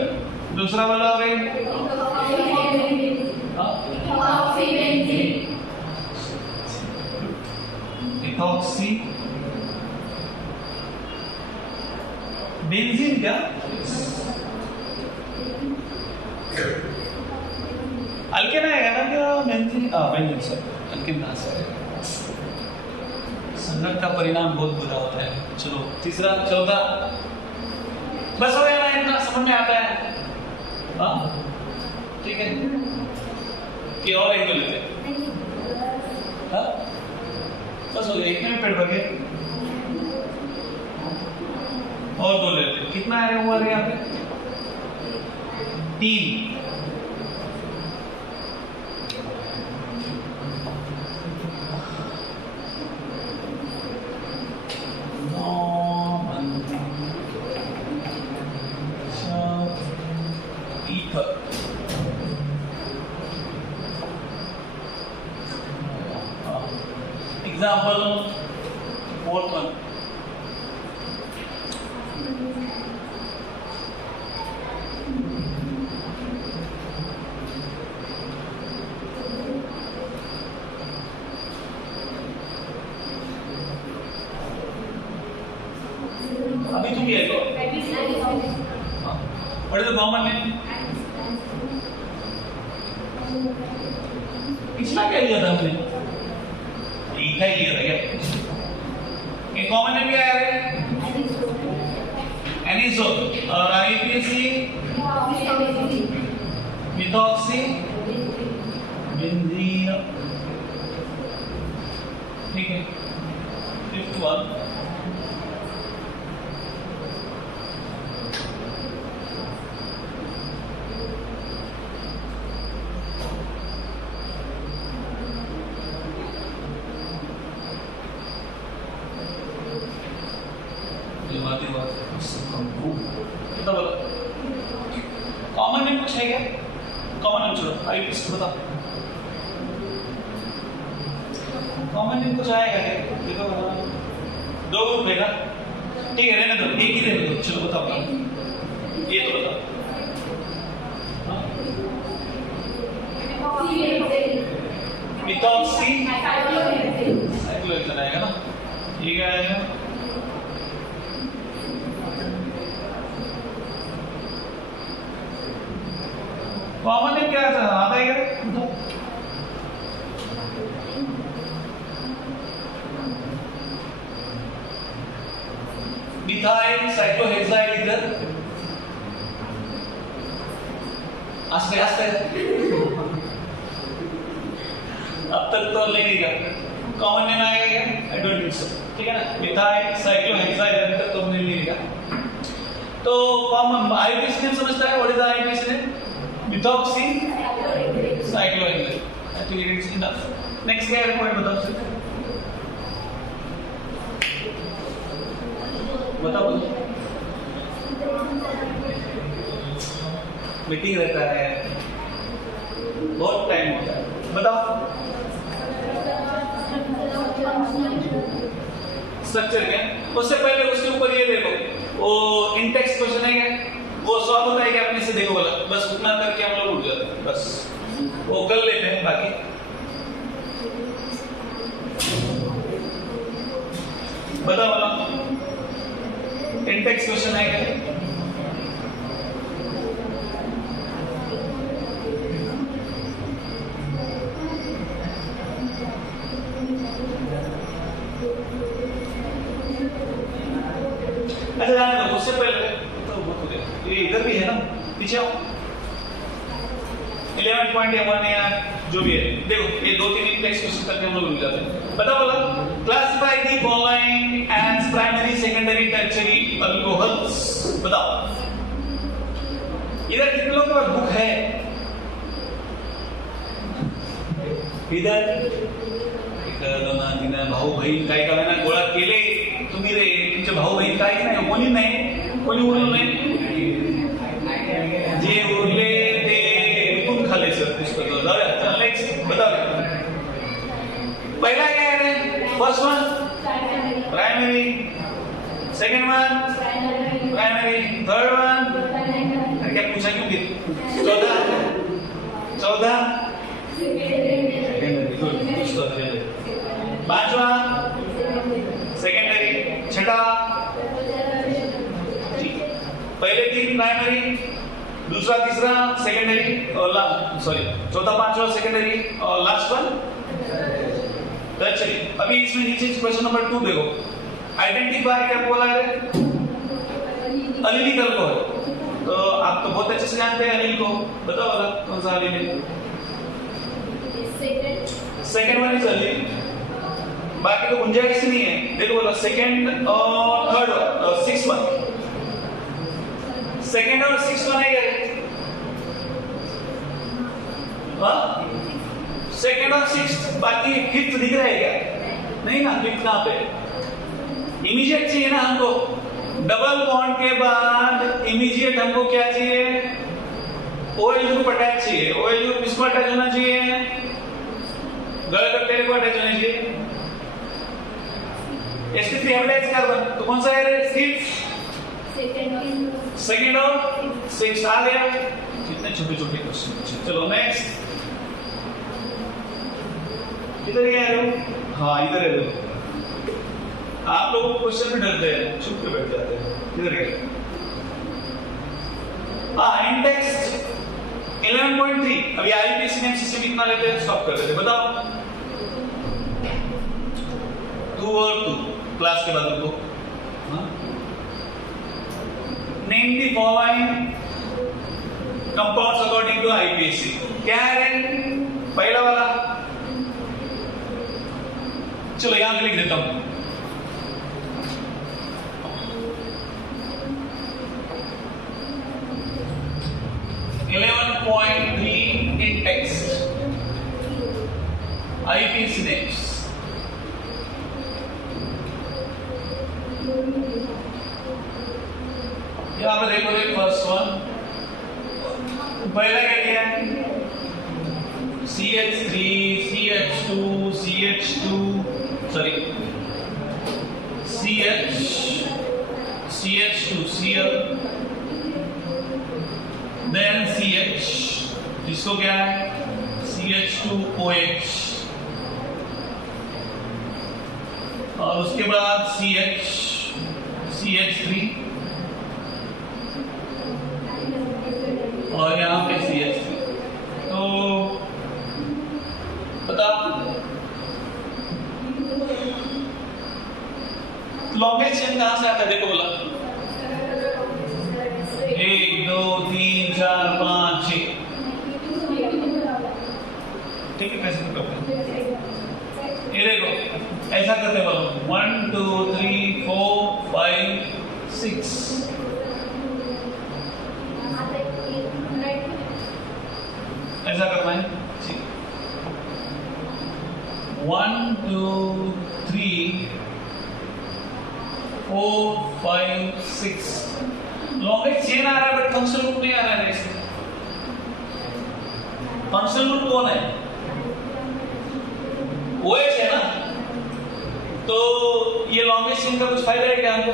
दूसरा वाला हो गई इथॉक्सी बेंजीन, क्या अल्केन आएगा ना क्या, बेंजीन, बेंजीन सर, अल्केन कहाँ से आएगा, संगत का परिणाम बहुत बुरा होता है। चलो तीसरा, चौथा, बस हो गया ना, इतना समझ में आता है, हाँ ठीक है। कि और एक दो लेते, हाँ बस हो गया, एक में पेट भर गया, और दो लेते, कितना आया हुआ यहाँ पे 3। एग्जाम्पल फोर्थ वन, अभी तुम ये लो, what is the common name? पिछला क्या लिया था हमने? इथाइल लिया था क्या? ये कॉमन नेम क्या है? एनिसोल। और आईपीसी मिथॉक्सी बेंजीन। ठीक है, फिफ्थ वन, कॉमन नेम कुछ है क्या? कॉमन नेम छोड़ो, आईपीसी बताओ, कॉमन नेम कुछ आएगा क्या? देखो दो ग्रुप है ना, ठीक है, रहने दो, एक ही रहने दो, चलो बताओ, ये तो बताओ। मिथॉक्सी साइक्लोहेक्सेन आएगा ना, ये क्या आएगा? कॉमन नेम क्या आता है क्या? मिथाइल साइक्लोहेक्साइल इधर, आस्ते आस्ते, अब तक तो ले लिया, कॉमन नेम आएगा क्या? आई डोंट थिंक सो, ठीक है ना, मिथाइल साइक्लोहेक्साइल अभी तक तो हमने ले लिया। तो कॉमन आईपीसी नेम समझता है, what is the IPC name? Methoxy cyclohexyl. I think it is enough. Next क्या है पॉइंट बताओ सर, बताओ। मीटिंग रहता है, बहुत टाइम होता है, बताओ। स्ट्रक्चर क्या? उससे पहले उसके ऊपर ये देखो, वो इंटेक्स क्वेश्चन है क्या? वो सॉल्व होता है क्या अपने से? देखो बोला, बस उतना करके हम लोग उठ जाते हैं, बस वो कर लेते हैं, बाकी बताओ बोला, इंटेक्स क्वेश्चन है क्या? अच्छा जाने दो, उससे पहले तो ये इधर भी है ना, पीछे आओ। 11.1 या जो भी है, देखो ये दो तीन इंडेक्स क्वेश्चन करके हम लोग मिल जाते हैं। बताओ बोला, classify the following as primary, secondary, tertiary alcohols. बताओ इधर कितने लोगों के पास बुक है? इधर भाऊ बहीण काय करायला गोळा केले तुम्ही रे, तुमचे भाऊ बहीण काय नाही, कोणी नाही, कोणी उरलं नाही, जे उरले ते विकून खाल्ले सर पुस्तक। नेक्स्ट बताओ, पहला क्या है? First one primary, second one primary, third one क्या पूछा क्यों? 14 पांचवा सेकेंडरी, छठा, पहले तीन प्राइमरी, दूसरा तीसरा सेकेंडरी और सॉरी चौथा पांचवा सेकेंडरी और लास्ट वन टर्शियरी। अभी इसमें नीचे क्वेश्चन नंबर 2 देखो, आइडेंटिफाई क्या बोला है? Allelic alcohol. तो आप तो बहुत अच्छे से जानते हैं अलील को, बताओ वाला कौन सा अलील है? सेकेंड वन इज अलील, बाकी तो गुंजाइश नहीं है। देखो बोला सेकेंड और थर्ड और सिक्स वन, सेकेंड और सिक्स वन है क्या? सेकेंड और सिक्स, बाकी फिफ्थ दिख रहा है क्या? नहीं ना, फिफ्थ कहां पे? इमीडिएट चाहिए ना हमको, डबल बॉन्ड के बाद इमीडिएट हमको क्या चाहिए? ओएल ग्रुप अटैच चाहिए। ओएल ग्रुप किसको अटैच होना चाहिए? गलत तेरे को अटैच होना चाहिए। sp3 हाइब्रिडाइज्ड कार्बन, तो कौन सा है? फिफ्थ, सेकंड और सिक्स आ गया। कितने छोटे छोटे क्वेश्चन। चलो नेक्स्ट, इधर क्या है? हाँ इधर है। आप लोग क्वेश्चन में डरते हैं, चुप के बैठ जाते हैं। इधर क्या? हाँ इन टेक्स्ट 11.3। अभी आईपीसी में एमसीसी कितना लेते हैं? स्टॉप कर देते हैं। बताओ 2 और 2 क्लास के बाद उनको name the following compounds according to IPC. क्या है? पहला वाला, चलो यहां लिख देता हूं। in text IPC names. यहाँ पे देखो फर्स्ट वन, पहला क्या किया? CH3 CH2 CH2 sorry CH2 Cl then CH, जिसको क्या है? CH2OH, और उसके बाद CH3 और यहाँ पे CH3। तो बताओ लॉन्गेस्ट चेन कहाँ से आता है? देखो बोला 1 2 3 4 5 6। ठीक है, कैसे करते हैं? ये देखो ऐसा करते बोलो 1 2 3 4 5 6। ऐसा करना है। 1 2 3 4 5 6। लॉन्गेस्ट चेन आ रहा है बट फंक्शनल ग्रुप नहीं आ रहा है। इसमें फंक्शनल ग्रुप कौन है? OH है ना। तो ये लॉन्गेस्ट चेन का कुछ फायदा है क्या हमको?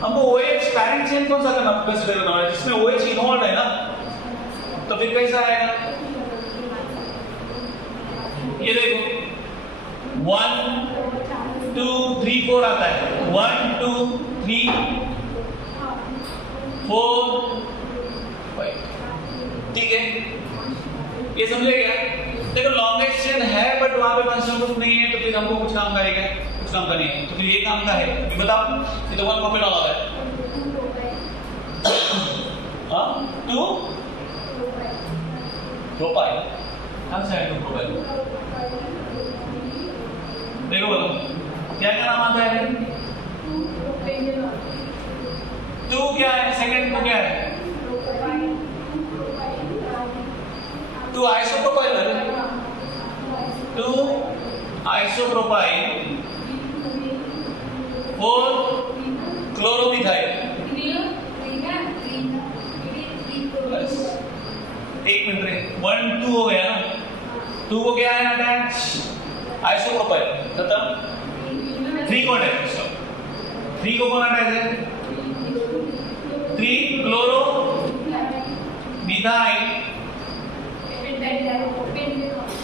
हमको OH पैरेंट चेन कौन सा करना कंसीडर करना है? जिसमें OH इन्वॉल्व है ना, तो फिर कैसा आएगा? ये देखो 1 2 3 4 आता है। 1 2 3 4 5। ठीक है, ये समझे क्या? देखो लॉन्गेस्ट चेन है बट वहां पे फंक्शनल ग्रुप नहीं है, तो फिर हमको कुछ काम का आएगा, कुछ काम का नहीं है। तो फिर ये काम का है, ये बताओ। ये तो 1 प्रोपेनॉल आ रहा है। हाँ 2 प्रोपाइल। कहाँ से आया 2 प्रोपाइल? देखो बोलो क्या क्या नाम आता है? 2 क्या है? सेकंड को क्या है? 2 आइसोप्रोपाइल है। 2 आइसोप्रोपाइल 4 क्लोरोमिथाइल। एक मिनट रे, 1 2 हो गया ना। 2 को क्या है अटैच? आइसोप्रोपाइल खत्म। 3 को अटैच, 3 को कौन अटैच है? 3 क्लोरो मिथाइल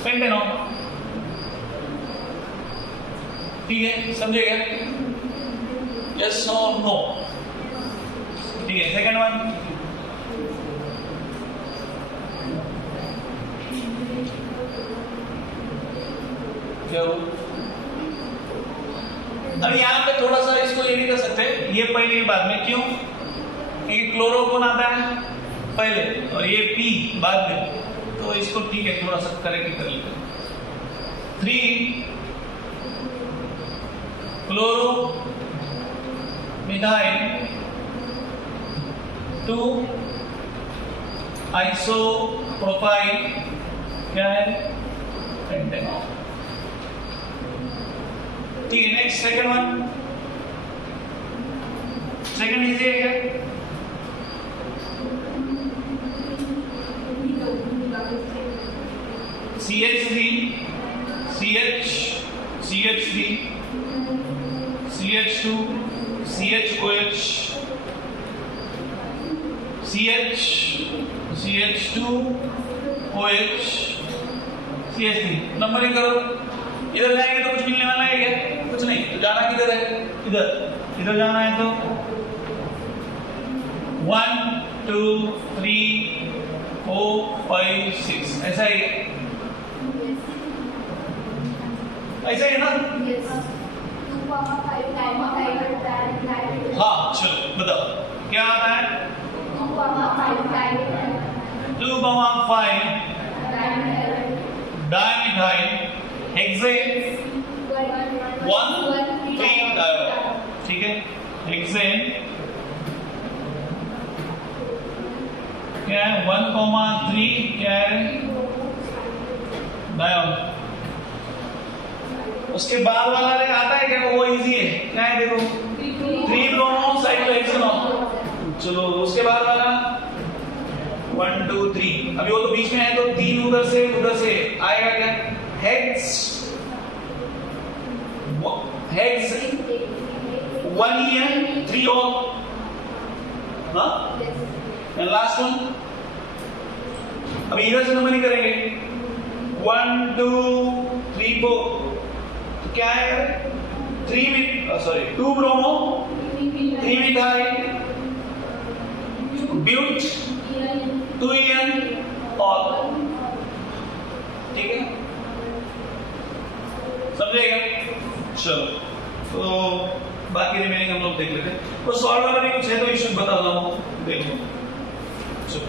पेंटेनॉल। ठीक है, समझेगा? यस और नो? ठीक है, सेकंड वन क्या हो? अब यहाँ पे थोड़ा सा इसको ये नहीं कर सकते, ये पहले बाद में। क्यों? क्योंकि क्लोरो कौन आता है पहले और ये पी बाद में, तो इसको ठीक है थोड़ा सा करेक्ट कर लेते। 3 क्लोरो मिथाइल 2 आइसोप्रोपाइल क्या है? पेंटेनॉल। ठीक है, next second one. Second easy है क्या? CH3 CH, CH3, CH2, CHOH, CH, CH2OH, CH3। Numbering करो। इधर जाएंगे तो कुछ मिलने वाला है क्या? कुछ नहीं। तो जाना किधर है? इधर। इधर जाना है तो 1 2 3 4 5 6 ऐसा ही है। ऐसा ही है ना? हाँ चलो बताओ क्या आता है? 2,5 डाइमिथाइल हेक्सेन 1,3 डायोल। ठीक है, हेक्सेन क्या है? 1,3 क्या है? डायोल। उसके बाद वाला रे आता है क्या? वो इजी है। क्या है देखो? 3 ब्रोमो साइक्लोहेक्सेनॉल। चलो उसके बाद वाला 1 2 3। अभी वो तो बीच में है तो 3 उधर से आएगा क्या? हेक्स 1 ही है, 3 और हाँ। एंड लास्ट वन अभी इधर से नंबर नहीं करेंगे। 1 2 3 4 तो क्या है? 2 ब्रोमो 3 मिथाइल ब्यूट 2 EN और ठीक है, समझेगा? चलो तो बाकी रिमेनिंग हम लोग देख लेते हैं। तो सॉल्व वाला भी कुछ है तो इश्यू बता दो, देखो। चलो